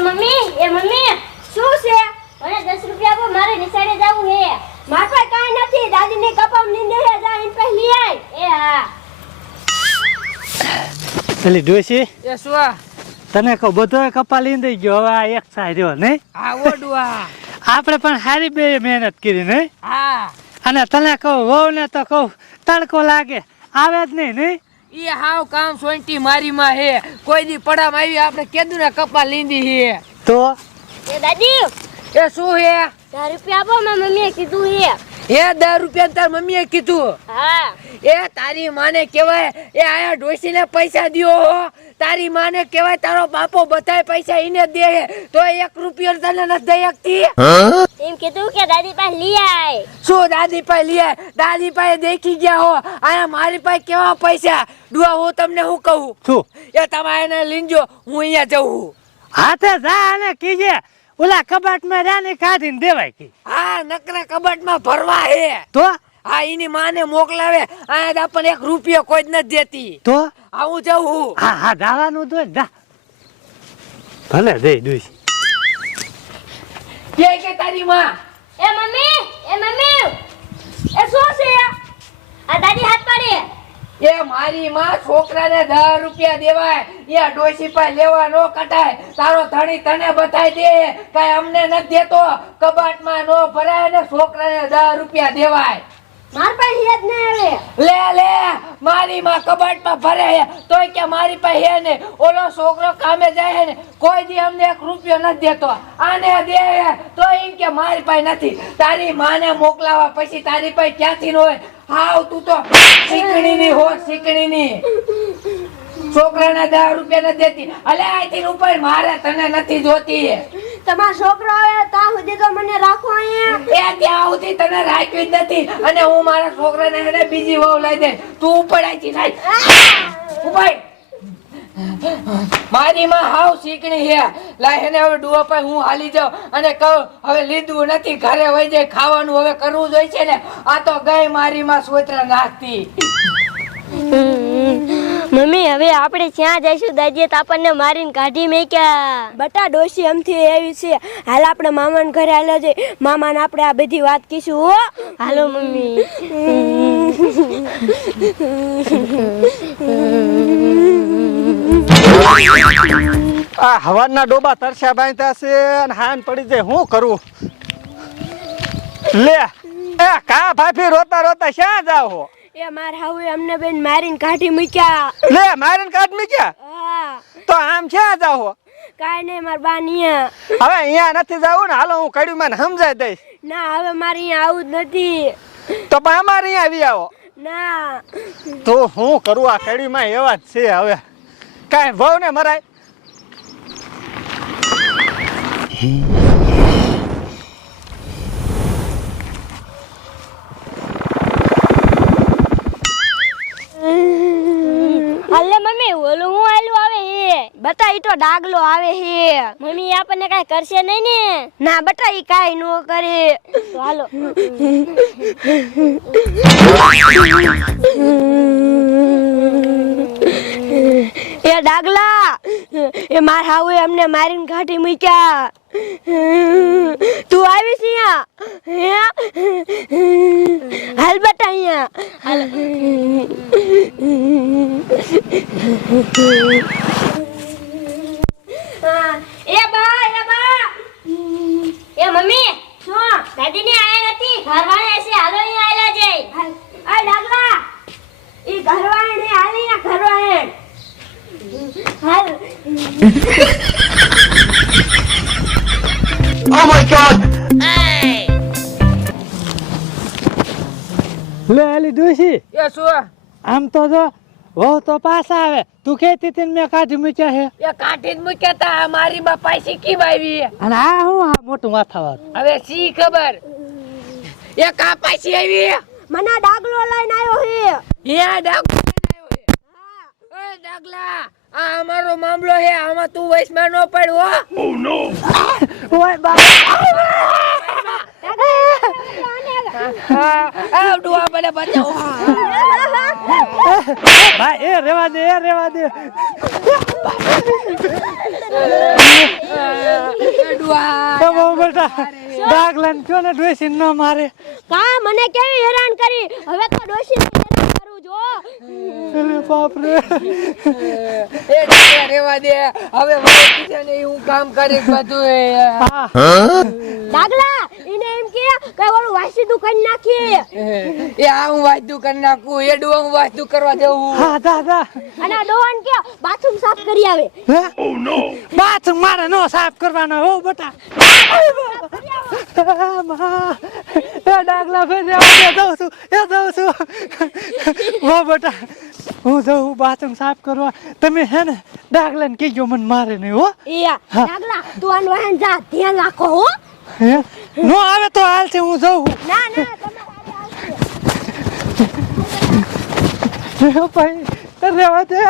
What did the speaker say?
Mummy શું છે? મને 10 રૂપિયા આપો, મારે નિશાળે જવું છે. માર પાસે કાંઈ નથી, દાદીને કપામ નીંદે છે, જા ઇન પાસે લઈ આય. એ હા. પેલી ડોશી એ શું તને કહું બધો કપા લીંદી ગયો, હવે આ એક સાઈ રહ્યો નહીં. આ ઓડવા આપણે પણ સારી બે મહેનત કરી નહીં. હા અને તને કહું વહુ ને તો કહું તડકો લાગે આવે જ નહીં નહીં. ઈ હાવ કામ સોંટી મારી માં હે, કોઈ દી પડામ આવી આપણે કેદુ ના કપા લીંદી હે. તો એ દાદી એ શું હે? 10 રૂપિયા આપો, મારી મમ્મીએ કીધું છે. એ 10 રૂપિયા તાર મમ્મીએ કીધું? હા. એ તારી માને કહેવાય એ આયા ડોશીને પૈસા દ્યો હો. તારી માને કહેવાય તારો બાપો બધાય પૈસા ઈને દે હે, તો 1 રૂપિયો તને નથી દઈ શકતી. એમ કીધું કે દાદી પાસે લઈ આય. શું દાદી પાસે લઈ આય? દાદી પાસે દેખી ગયા હો, આયા મારી પાસે કેવા પૈસા ડુઆ. હું તમને શું કહું શું એ તમે એને લીંજો, હું અહીંયા જઉં. હાથે જા અને કીજે ઓલા કબાટમાં રાની કાઢીને દેવાય કે. હા નકરા કબાટમાં ભરવા હે. તો હા એની માને મોકલાવે, આયા આપણને 1 રૂપિયો કોઈ જ નથી દેતી. તો આવું જવું. હા હા દાવાનું તો જા ભલે દઈ ડોશી. કે તારી માં એ મમ્મી એ શું છે? આ દાદી હાથ પાડે. એ મારી માં છોકરાને 10 રૂપિયા દેવાય, એ ડોશી પાસે લેવા નો કટાય. તારો ધણી તને બતાઈ દે, કઈ અમને નથી દેતો. કબાટમાં નો ભરાય ને છોકરાને 10 રૂપિયા દેવાય. માર પાસે યાદ નહીં આવે. લે મારી માં કબાટમાં ભરે હે તોય કે મારી પાસે હે ને. ઓલો છોકરો કામે જાય હે ને, કોઈ દી અમને 1 રૂપિયો નથી દેતો. આને દે હે તો એમ કે મારી પાસે નથી. તારી માને મોકલાવા પછી તારી પાસે ક્યાંથી હોય? હાવ તું તો શીકણીની હો, શીકણીની. છોકરાને 10 રૂપિયા નથી દેતી. અલે આથી ઉપર મારે તને નથી જોતી. તમારો છોકરો આવે ત્યાં સુધી તો મને રાખો અહીંયા. એ ત્યાં સુધી તને રાખ્યું જ નથી, અને હું મારા છોકરાને એને બીજી વહુ લઈ દે. તું ઉપર આઈથી થાય ઉપર. મારી માં હાવ શીકણી હે. લાય એને હવે ડુઆ પાસે હું હાલી જાઉં અને કહું હવે લીધું નથી, ઘરે વઈ જાય, ખાવાનું હવે કરવું જોઈએ છે ને. આ તો ગઈ મારી માં સોતરા નાખતી. મમ્મી હવે આપણે ક્યાં જઈશું? દાદીએ તો આપણને મારીને કાઢી મેક્યા. બટા ડોશી અમથી એવી છે. હાલ આપણે મામાના ઘરે હાલો જઈ, મામાને આપણે આ બધી વાત કીશું હો. હાલો મમ્મી. આ હવાના ડોબા તરસ્યા બાંધ્યા છે અને હાન પડી જાય, શું કરું? લે એ કા ભાભી રોતા રોતા ક્યાં જાવ હો? એ માર હાવે અમને બેન મારીને કાઢી મૂક્યા. લે મારીને કાઢ મૂક્યા? હા. તો આમ ક્યાં જાવ હો? કાઈ નહીં માર બા નિયા. હવે અહીંયા નથી જાવું ને, હાલો હું કડ્યું મને સમજાઈ દઈશ. ના હવે મારે અહીંયા આવું જ નથી. તો પણ અમારે અહીંયા આવી આવો. ના તો હું કરું? આ કડ્યુંમાં એવા જ છે. હવે કાંઈ ભાવ ને મરાય. અલે મમ્મી ઓલું હું આલું આવે હે. બટા ઈ તો ડાગલો આવે હે. મમ્મી આપણને કાઈ કરશે નહીં ને? ના બટા ઈ કાઈ નો કરે. તો હાલો. એ ડાગલા એ માર હાવે અમને મારીને કાઢી મૂક્યા. તું આવી છે અહીંયા? હાલ બટા અહીંયા હાલ. એ બા એ મમ્મી શું દાદી ને આયા નથી? ઘરવાળા છે, હાલો અહીંયા આયલા જઈ. આ ડાગલા ઈ ઘરવાળા ને હાલી ના ઘરવાળા હાલ. Oh my god! લે આલી ડોશી એ શું? આમ તો જો વહુ તો પાછા આવે. તું કહેતી હતી ને મેં કાઢી મૂક્યા છે. એ કાઢી જ મૂક્યા તા. મારી માં પાછી કી આવી. અને આ હું આ મોટું માથાવાળું? હવે સી ખબર એ કા પાછી આવી? મને ડાગલો લઈને આવ્યો હે. એ ડાગલો લઈને આવ્યો હે? હા. એ ડાગલા આ અમારો મામલો હે, આમાં તું વૈસમાં નો પડ્યો. Oh no! ઓય બા આ ડુઆ મને બચાવો. ભાઈ એ રેવા દે, એ રેવા દે. બેટા ડાગલાને કયો ને ડોસી ન મારે. કા મને કેવી હેરાન કરી, હવે તો ડોશીને હેરાન કરું જો. અરે બાપ રે. એ ડાગલા રેવા દે, હવે વહુ કીધે ને ઈ હું કામ કરીશ બધું એ. હા ડાગલા ઈને એમ કે ઓલું વાસીદું કરી નાખી. એ આ હું વાંચતું કરી નાખું, એ ડુઆ હું વાંચતું કરવા દેવું. હા દાદા. અને આ ડોહાને કે બાથરૂમ સાફ કરી આવે. બાથરૂમ મારે નો સાફ કરવાનો હો બેટા. એ ડાગલા ભાઈ હું જાઉં છું. હો બેટા હું જાઉં બાથરૂમ સાફ કરવા. તમે હે ને ડાગલાને કીજો મને મારે નહીં હો. ડાગલા તું આન વાહન જા, ધ્યાન રાખો હો. હે નો આવે તો હાલ છે હું જાઉં. ના તમે ભાઈ રહેવા દે.